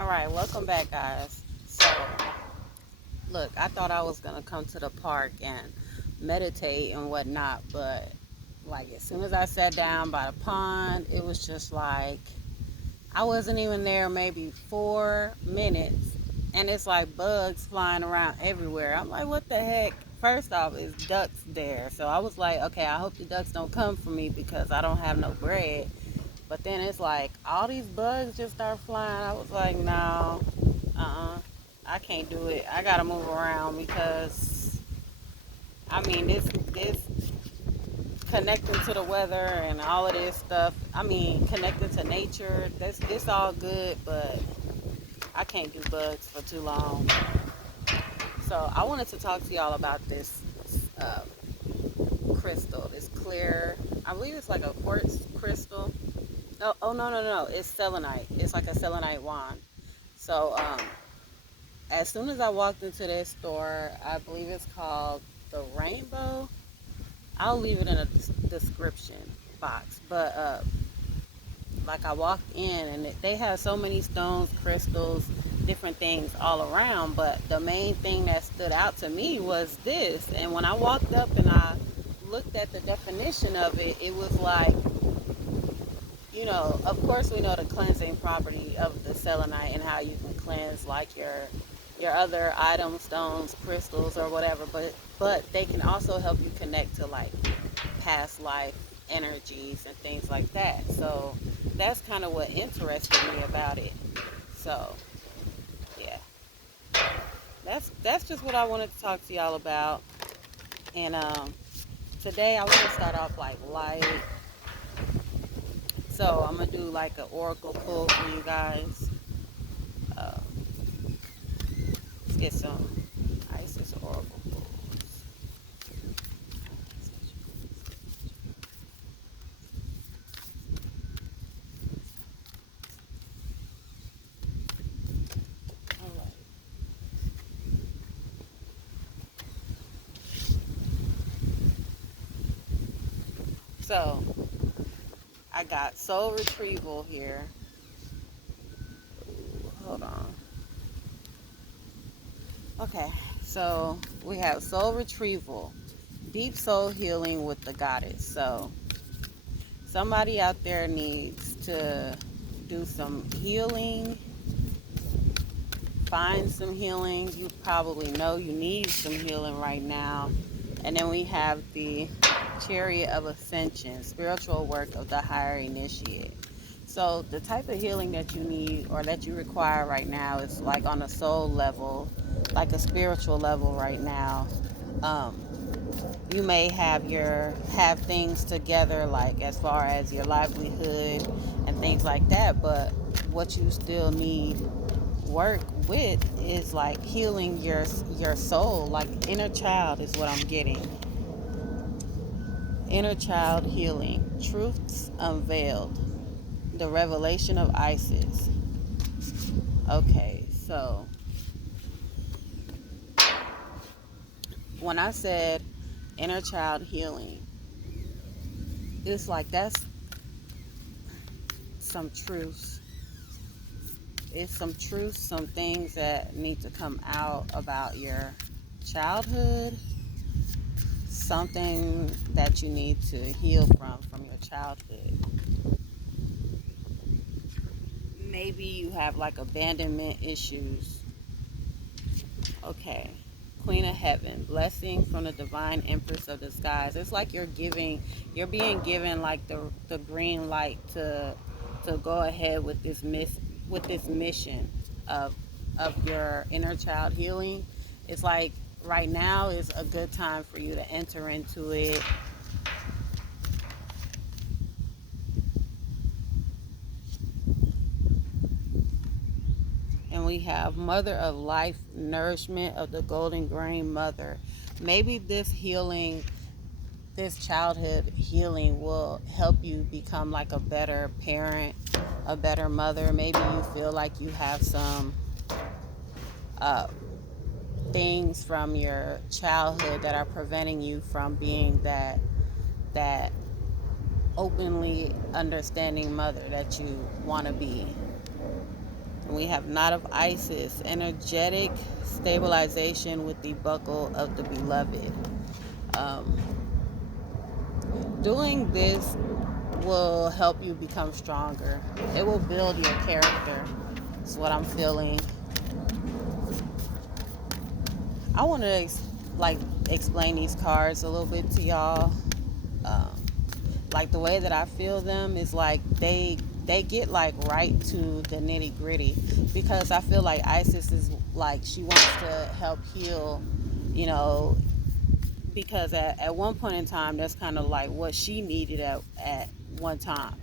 All right, welcome back, guys. So, look, I thought I was gonna come to the park and meditate and whatnot, but like as soon as I sat down by the pond, it was just like I wasn't even there maybe 4 minutes, and it's like bugs flying around everywhere. I'm like, what the heck? First off, is ducks there, so I was like, okay, I hope the ducks don't come for me because I don't have no bread. But then it's like all these bugs just start flying. I was like, no, I can't do it. I gotta move around because I mean this connecting to the weather and all of this stuff. I mean connecting to nature. That's it's all good, but I can't do bugs for too long. So I wanted to talk to y'all about this uh, crystal, this clear. I believe it's like a quartz crystal. No, oh no, it's selenite. It's like a selenite wand. So as soon as I walked into this store, I believe it's called the Rainbow. I'll leave it in a description box. But like I walked in and they have so many stones, crystals, different things all around. But the main thing that stood out to me was this. And when I walked up and I looked at the definition of it, it was like, of course we know the cleansing property of the selenite and how you can cleanse like your other items, stones, crystals, or whatever. But they can also help you connect to like past life energies and things like that. So that's kind of what interested me about it. So yeah, that's just what I wanted to talk to y'all about. And today I want to start off like light. So I'm gonna do like an oracle pull for you guys. Uh, let's get some Isis oracle pulls. All right. So I got soul retrieval here. Hold on. Okay, so we have soul retrieval, deep soul healing with the goddess. So somebody out there needs to do some healing, find some healing. You probably know you need some healing right now. And then we have the chariot of ascension, spiritual work of the higher initiate. So the type of healing that you need or that you require right now is like on a soul level, like a spiritual level right now. Um, you may have things together like as far as your livelihood and things like that, but what you still need work with is like healing your soul, like inner child is what I'm getting. Inner child healing, truths unveiled, the revelation of Isis. Okay, so when I said inner child healing, it's like that's some truths. It's some truths, some things that need to come out about your childhood, something that you need to heal from your childhood. Maybe you have like abandonment issues. Okay. Queen of Heaven, blessing from the divine empress of the skies. It's like you're being given like the green light to go ahead with with this mission of your inner child healing. It's like right now is a good time for you to enter into it. And we have mother of life, nourishment of the golden grain mother. Maybe this childhood healing will help you become like a better parent, a better mother. Maybe you feel like you have some uh, things from your childhood that are preventing you from being that openly understanding mother that you want to be. And we have Knot of Isis, energetic stabilization with the buckle of the beloved. Um, Doing this will help you become stronger. It will build your character. Is what I'm feeling. I want to like explain these cards a little bit to y'all. Um, like the way that I feel them is like they get like right to the nitty gritty, because I feel like Isis is like she wants to help heal, you know, because at one point in time that's kind of like what she needed at one time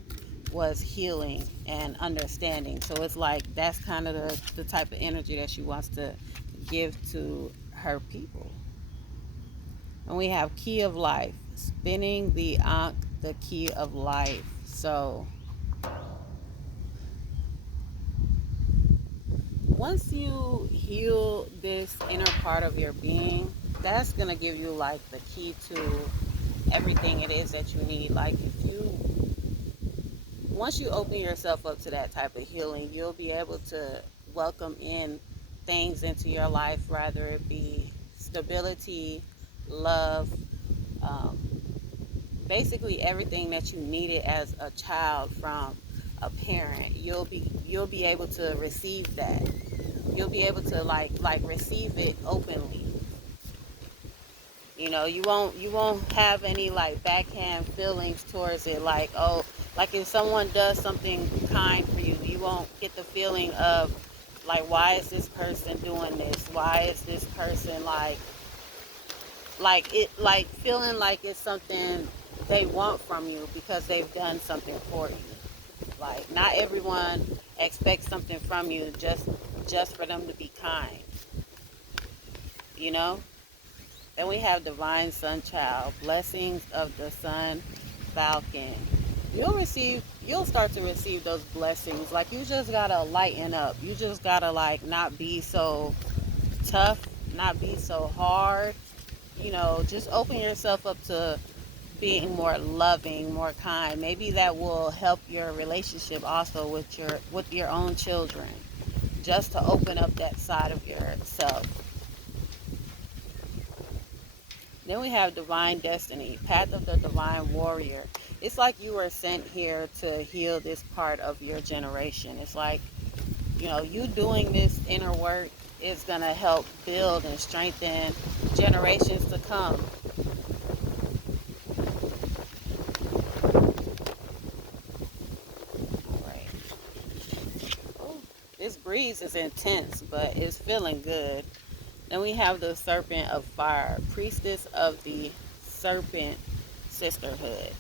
was healing and understanding. So it's like that's kind of the type of energy that she wants to give to her people. And we have Key of Life, spinning the Ankh, the Key of Life. So once you heal this inner part of your being, that's going to give you like the key to everything it is that you need. Like if you once you open yourself up to that type of healing, you'll be able to welcome in things into your life, rather it be stability, love, um, basically everything that you needed as a child from a parent. You'll be able to receive that. You'll be able to like receive it openly. You won't have any like backhand feelings towards it, like, oh, like if someone does something kind for you, you won't get the feeling of like, why is this person doing this? Why is this person like feeling like it's something they want from you because they've done something for you. Like not everyone expects something from you just for them to be kind, you know? Then we have Divine Sun Child, blessings of the Sun Falcon. You'll start to receive those blessings. Like you just gotta lighten up. You just gotta like not be so tough, not be so hard. Just open yourself up to being more loving, more kind. Maybe that will help your relationship also with your own children. Just to open up that side of yourself. Then we have Divine Destiny, Path of the Divine Warrior. It's like you were sent here to heal this part of your generation. It's like, you doing this inner work is going to help build and strengthen generations to come. All right. Ooh, this breeze is intense, but it's feeling good. Then we have the Serpent of Fire, Priestess of the Serpent Sisterhood.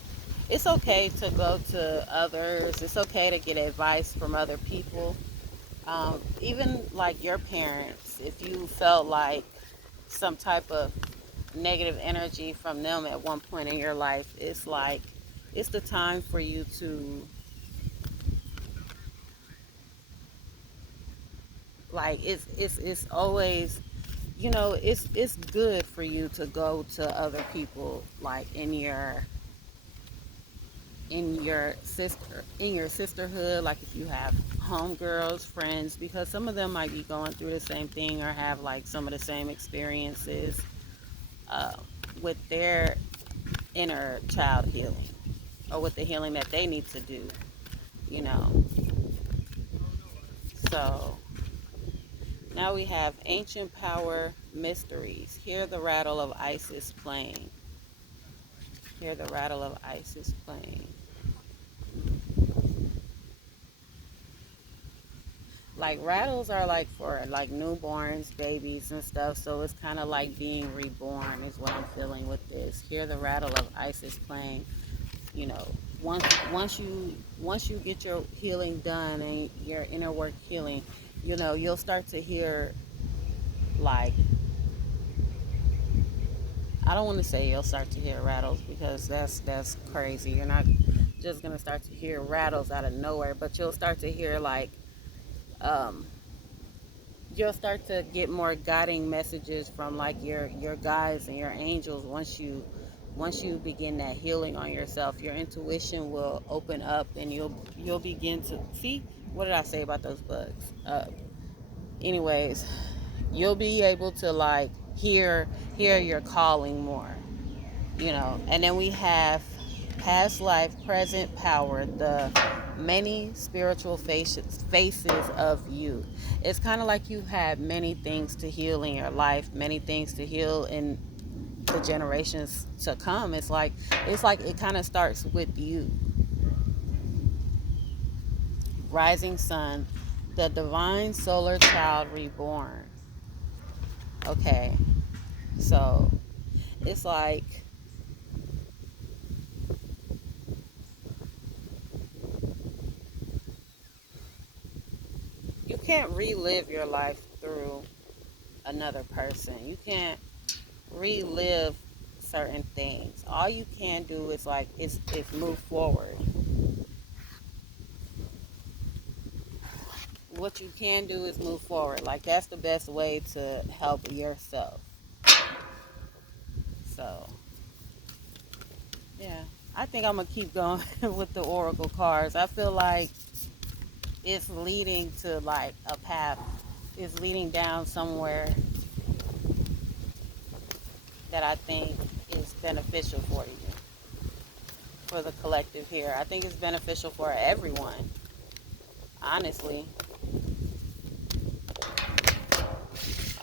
It's okay to go to others. It's okay to get advice from other people. Even like your parents, if you felt like some type of negative energy from them at one point in your life, it's like it's the time for you to like it's always it's good for you to go to other people like in your sisterhood, like if you have homegirls, friends, because some of them might be going through the same thing or have like some of the same experiences uh, with their inner child healing, or with the healing that they need to do, you know. So now we have Ancient Power Mysteries. Hear the rattle of Isis playing. Hear the rattle of Isis playing. Like rattles are like for like newborns, babies and stuff, so it's kind of like being reborn is what I'm feeling with this. Hear the rattle of Isis playing. you know once once you get your healing done and your inner work healing, you'll start to hear, like, I don't want to say you'll start to hear rattles, because that's crazy. You're not just gonna start to hear rattles out of nowhere, but you'll start to hear like um you'll start to get more guiding messages from like your guides and your angels. Once you begin that healing on yourself, your intuition will open up and you'll begin to see, what did I say about those bugs? Anyways, you'll be able to like hear your calling more, And then we have past life, present power, the many spiritual faces of you. It's kind of like you had many things to heal in your life, many things to heal in the generations to come. It's like it kind of starts with you. Rising sun, the divine solar child reborn. Okay, so it's like you can't relive your life through another person. You can't relive certain things. All you can do is move forward. What you can do is move forward. Like that's the best way to help yourself. So yeah, I think I'm gonna keep going with the oracle cards. I feel like it's leading to like a path. It's leading down somewhere that I think is beneficial for you, for the collective here. I think it's beneficial for everyone, honestly.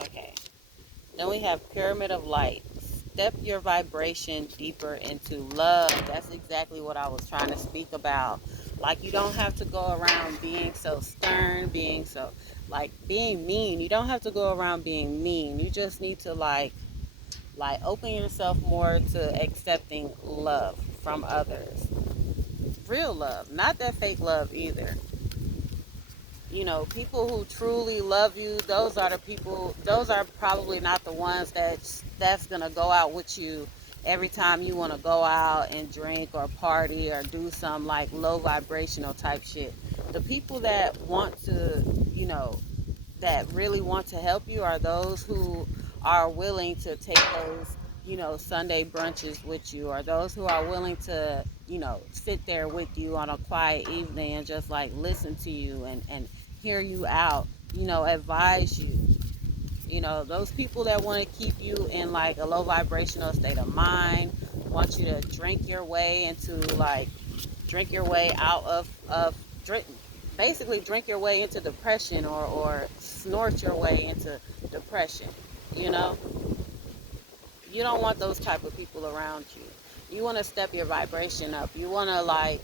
Okay. Then we have Pyramid of Light. Step your vibration deeper into love. That's exactly what I was trying to speak about. Like you don't have to go around being so stern, being so like being mean. You don't have to go around being mean. You just need to like open yourself more to accepting love from others. Real love, not that fake love either. People who truly love you, those are probably not the ones that's gonna go out with you every time you want to go out and drink or party or do some like low vibrational type shit. The people that want to, you know, that really want to help you are those who are willing to take those, Sunday brunches with you, or those who are willing to, sit there with you on a quiet evening and just like listen to you and hear you out, advise you. Those people that want to keep you in like a low vibrational state of mind, want you to drink your way out of drink, basically drink your way into depression, or snort your way into depression. You know, you don't want those type of people around you. You want to step your vibration up. You want to like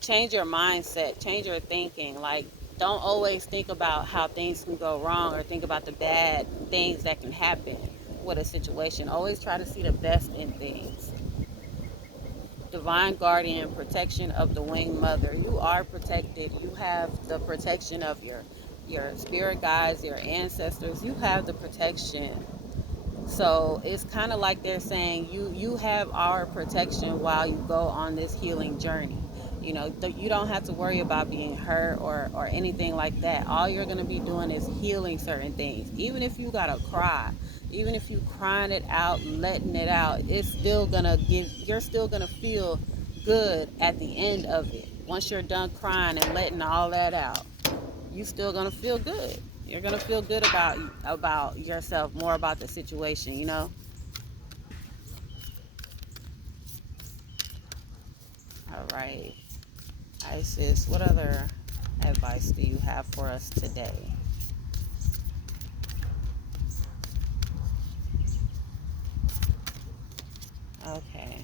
change your mindset, change your thinking. Like, don't always think about how things can go wrong or think about the bad things that can happen with a situation. Always try to see the best in things. Divine guardian, protection of the winged mother. You are protected. You have the protection of your spirit guides, your ancestors. You have the protection. So it's kind of like they're saying you have our protection while you go on this healing journey. You don't have to worry about being hurt or anything like that. All you're going to be doing is healing certain things. Even if you got to cry, even if you crying it out, letting it out, you're still going to feel good at the end of it. Once you're done crying and letting all that out, you still going to feel good. You're going to feel good about yourself, more about the situation. All right. Isis, what other advice do you have for us today? Okay.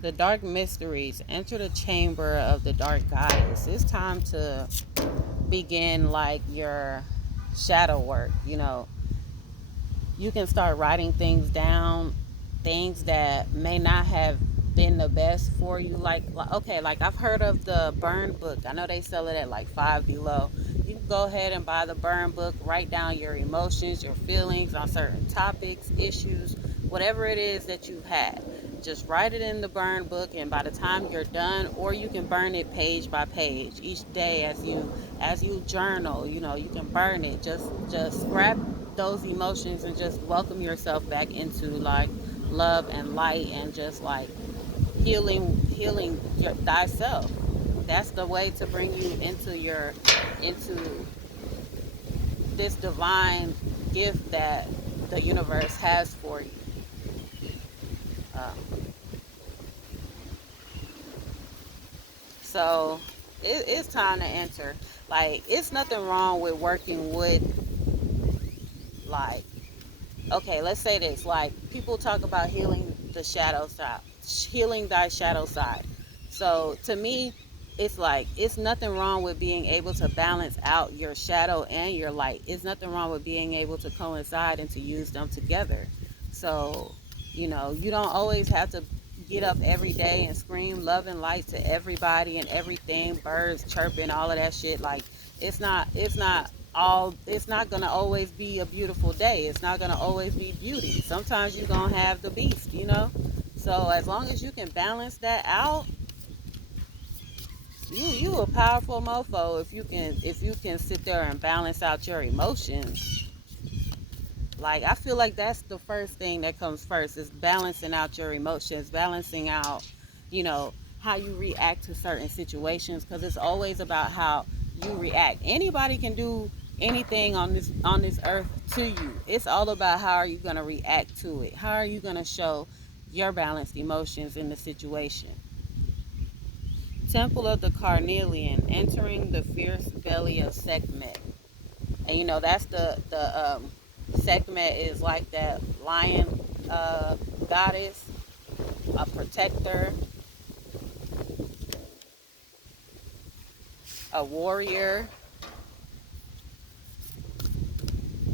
The dark mysteries. Enter the chamber of the dark goddess. It's time to begin like your shadow work. You can start writing things down, things that may not have been the best for you. Okay, like I've heard of the burn book. I know they sell it at like Five Below. You can go ahead and buy the burn book, write down your emotions, your feelings on certain topics, issues, whatever it is that you've had. Just write it in the burn book, and by the time you're done, or you can burn it page by page each day as you journal. You can burn it. Just scrap those emotions and just welcome yourself back into like love and light, and just like healing thyself. That's the way to bring you into this divine gift that the universe has for you. Um, so it's time to enter. Like, it's nothing wrong with working with, like, okay, let's say this. Like, people talk about healing the shadow side, healing thy shadow side. So to me, it's like, it's nothing wrong with being able to balance out your shadow and your light. It's nothing wrong with being able to coincide and to use them together. So, you don't always have to get up every day and scream love and light to everybody and everything, birds chirping, all of that shit. Like, it's not gonna always be a beautiful day. It's not gonna always be beauty. Sometimes you're gonna have the beast. So as long as you can balance that out, you a powerful mofo if you can sit there and balance out your emotions. Like, I feel like that's the first thing that comes first, is balancing out your emotions, balancing out, you know, how you react to certain situations, because it's always about how you react. Anybody can do anything on this earth to you. It's all about how are you going to react to it. How are you going to show your balanced emotions in the situation. Temple of the Carnelian, entering the fierce belly of Sekhmet. And that's the Sekhmet is like that lion goddess, a protector, a warrior.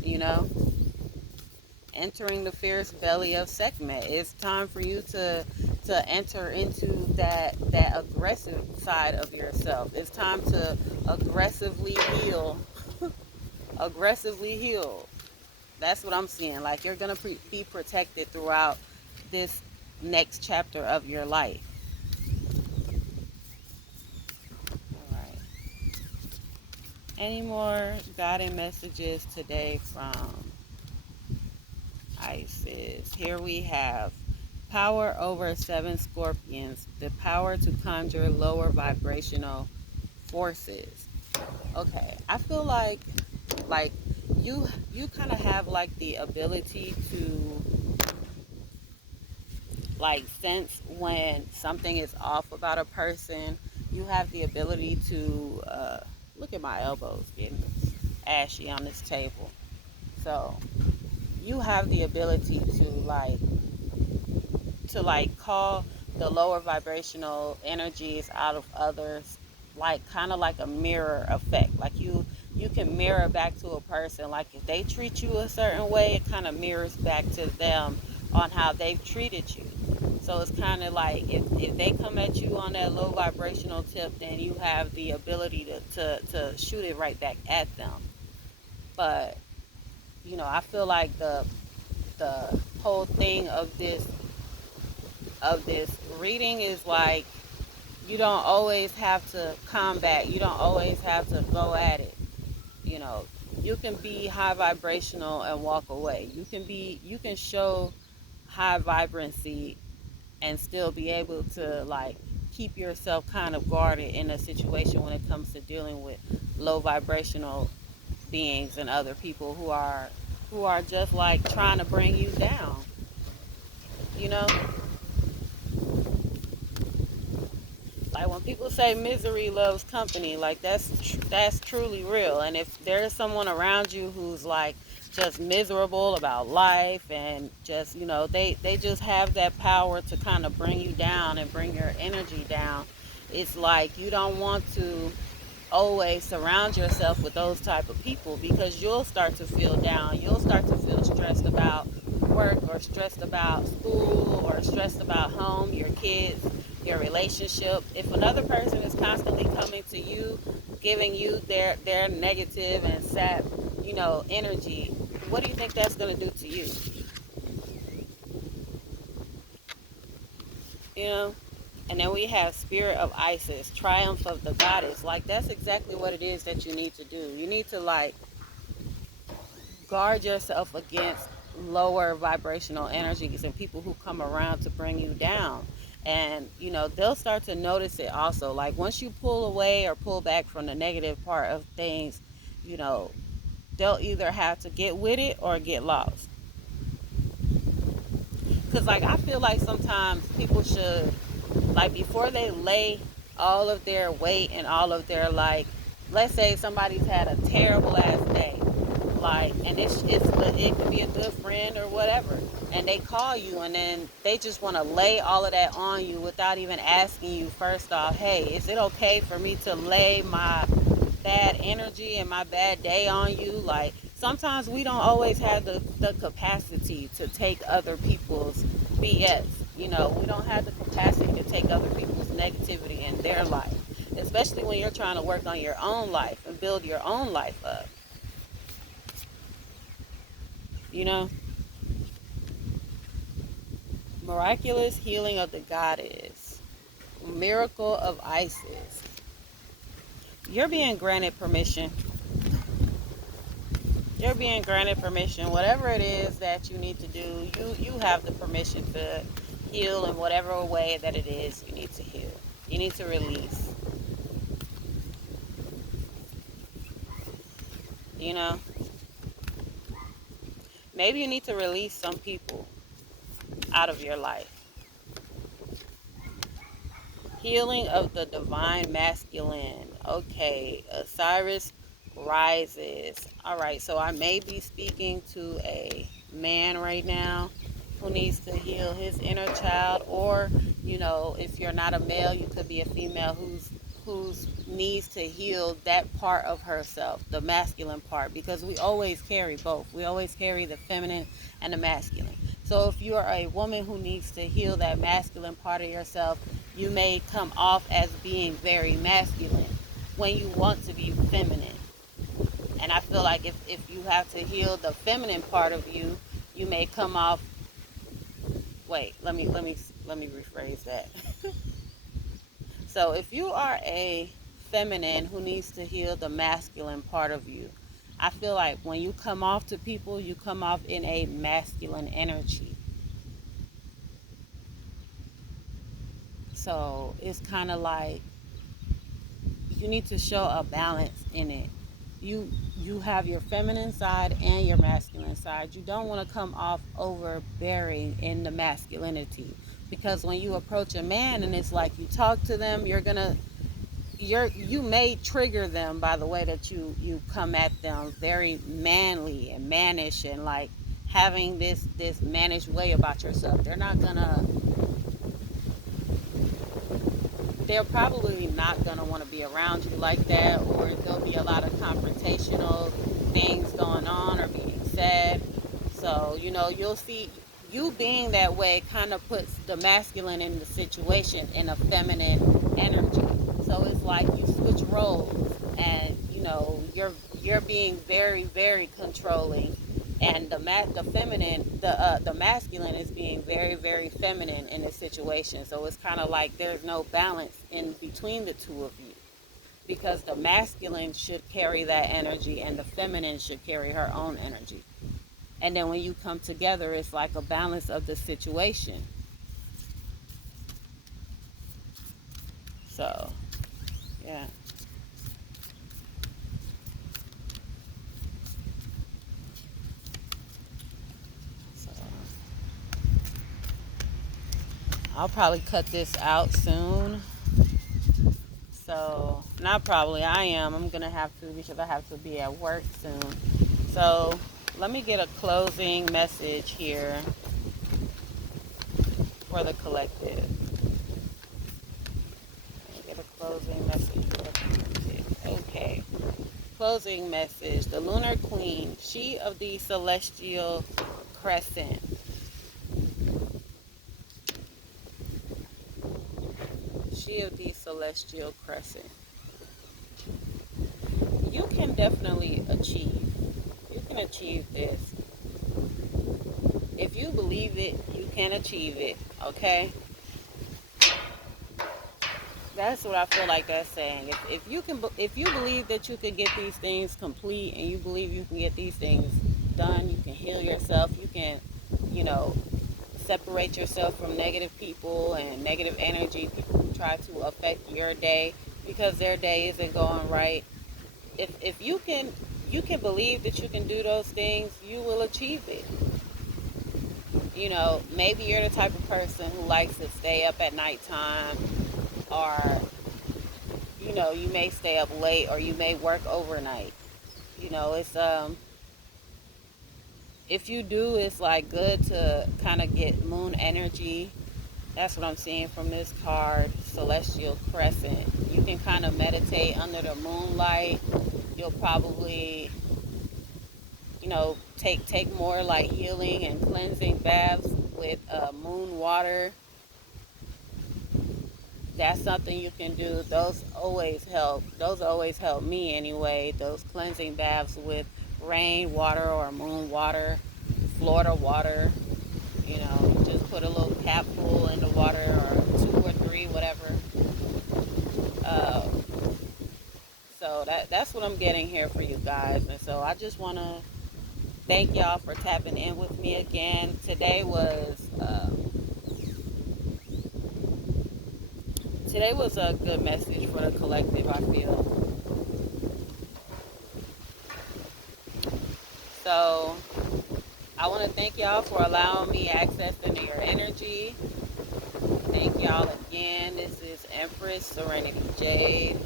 You know, entering the fierce belly of Sekhmet. It's time for you to enter into that aggressive side of yourself. It's time to aggressively heal. Aggressively heal. That's what I'm seeing. Like, you're gonna be protected throughout this next chapter of your life. All right. Any more guided messages today from Isis? Here we have power over seven scorpions, the power to conjure lower vibrational forces. Okay, I feel like you kind of have like the ability to like sense when something is off about a person. You have the ability to look at my elbows getting ashy on this table. So you have the ability to call the lower vibrational energies out of others, like kind of like a mirror effect. Like, you can mirror back to a person. Like, if they treat you a certain way, it kind of mirrors back to them on how they've treated you. So it's kind of like, if they come at you on that low vibrational tip, then you have the ability to shoot it right back at them. But I feel like the whole thing of this reading is like, you don't always have to combat. You don't always have to go at it. You know, you can be high vibrational and walk away. You can show high vibrancy and still be able to like keep yourself kind of guarded in a situation when it comes to dealing with low vibrational beings and other people who are just like trying to bring you down. You know, like when people say misery loves company, like that's truly real. And if there's someone around you who's like just miserable about life and just they just have that power to kind of bring you down and bring your energy down, it's like you don't want to always surround yourself with those type of people, because you'll start to feel down. You'll start to feel stressed about work, or stressed about school, or stressed about home, your kids, your relationship. If another person is constantly coming to you, giving you their negative and sad energy, what do you think that's going to do to you? you know And then we have Spirit of Isis, Triumph of the Goddess. Like, that's exactly what it is that you need to do. You need to, like, guard yourself against lower vibrational energies and people who come around to bring you down. And they'll start to notice it also. Like once you pull away or pull back from the negative part of things, you know they'll either have to get with it or get lost. Because like I feel like sometimes people should, like, before they lay all of their weight and all of their, like, let's say somebody's had a terrible ass day, like, and it could be a good friend or whatever, and they call you and then they just want to lay all of that on you without even asking you first off, hey, is it okay for me to lay my bad energy and my bad day on you? Like, sometimes we don't always have the capacity to take other people's BS. We don't have the capacity to take other people's negativity in their life, especially when you're trying to work on your own life and build your own life up. You know, miraculous healing of the goddess, miracle of Isis. You're being granted permission. You're being granted permission. Whatever it is that you need to do, you have the permission to heal in whatever way that it is you need to heal. You need to release. You know, maybe you need to release some people out of your life. Healing of the divine masculine. Okay, Osiris rises. All right, so I may be speaking to a man right now who needs to heal his inner child, or if you're not a male, you could be a female who's needs to heal that part of herself, the masculine part, because we always carry both. We always carry the feminine and the masculine. So if you are a woman who needs to heal that masculine part of yourself, you may come off as being very masculine when you want to be feminine. And I feel like if you have to heal the feminine part of you, you may come off. Wait, let me rephrase that. So if you are a feminine who needs to heal the masculine part of you, I feel like when you come off to people, you come off in a masculine energy. So it's kind of like you need to show a balance in it. You have your feminine side and your masculine side. You don't want to come off overbearing in the masculinity, because when you approach a man and it's like you talk to them, you may trigger them by the way that you come at them, very manly and mannish, and like having this mannish way about yourself. They're probably not going to want to be around you like that, or there'll be a lot of confrontational things going on or being said. So, you'll see you being that way kind of puts the masculine in the situation in a feminine energy. So it's like you switch roles, and you're being very, very controlling, and the feminine, the masculine is being very, very feminine in this situation. So it's kind of like there's no balance in between the two of you, because the masculine should carry that energy and the feminine should carry her own energy. And then when you come together, it's like a balance of the situation. So yeah. So I'll probably cut this out soon. So, not probably, I am. I'm going to have to, because I have to be at work soon. So, let me get a closing message here for the collective. Let me get a closing message for the collective. Okay. Closing message. The Lunar Queen, she of the celestial crescent. She of the celestial crescent. You can definitely achieve. You can achieve this. If you believe it, you can achieve it. Okay? That's what I feel like that's saying. If you believe that you can get these things complete, and you believe you can get these things done, you can heal yourself, you can, you know, separate yourself from negative people and negative energy, people who try to affect your day because their day isn't going right. If you can believe that you can do those things, you will achieve it. You know, maybe you're the type of person who likes to stay up at nighttime, or you know, you may stay up late, or you may work overnight. You know, it's if you do, it's like good to kind of get moon energy. That's what I'm seeing from this card, Celestial Crescent. You can kind of meditate under the moonlight. You'll probably, you know, take more like healing and cleansing baths with moon water. That's something you can do. Those always help. Those always help me anyway. Those cleansing baths with rain water or moon water, Florida water. You know, just put a little capful in the water, or two or three, whatever. Uh, so that's what I'm getting here for you guys. And so I just want to thank y'all for tapping in with me again. Today was a good message for the collective, I feel. So I want to thank y'all for allowing me access into your energy. Thank y'all again. This is Empress Serenity Jade.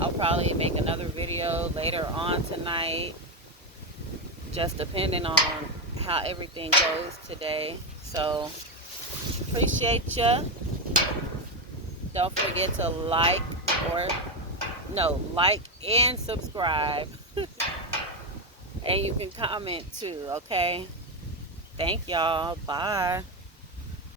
I'll probably make another video later on tonight, just depending on how everything goes today. So appreciate ya. Don't forget to or like and subscribe. And you can comment too, okay? Thank y'all. Bye.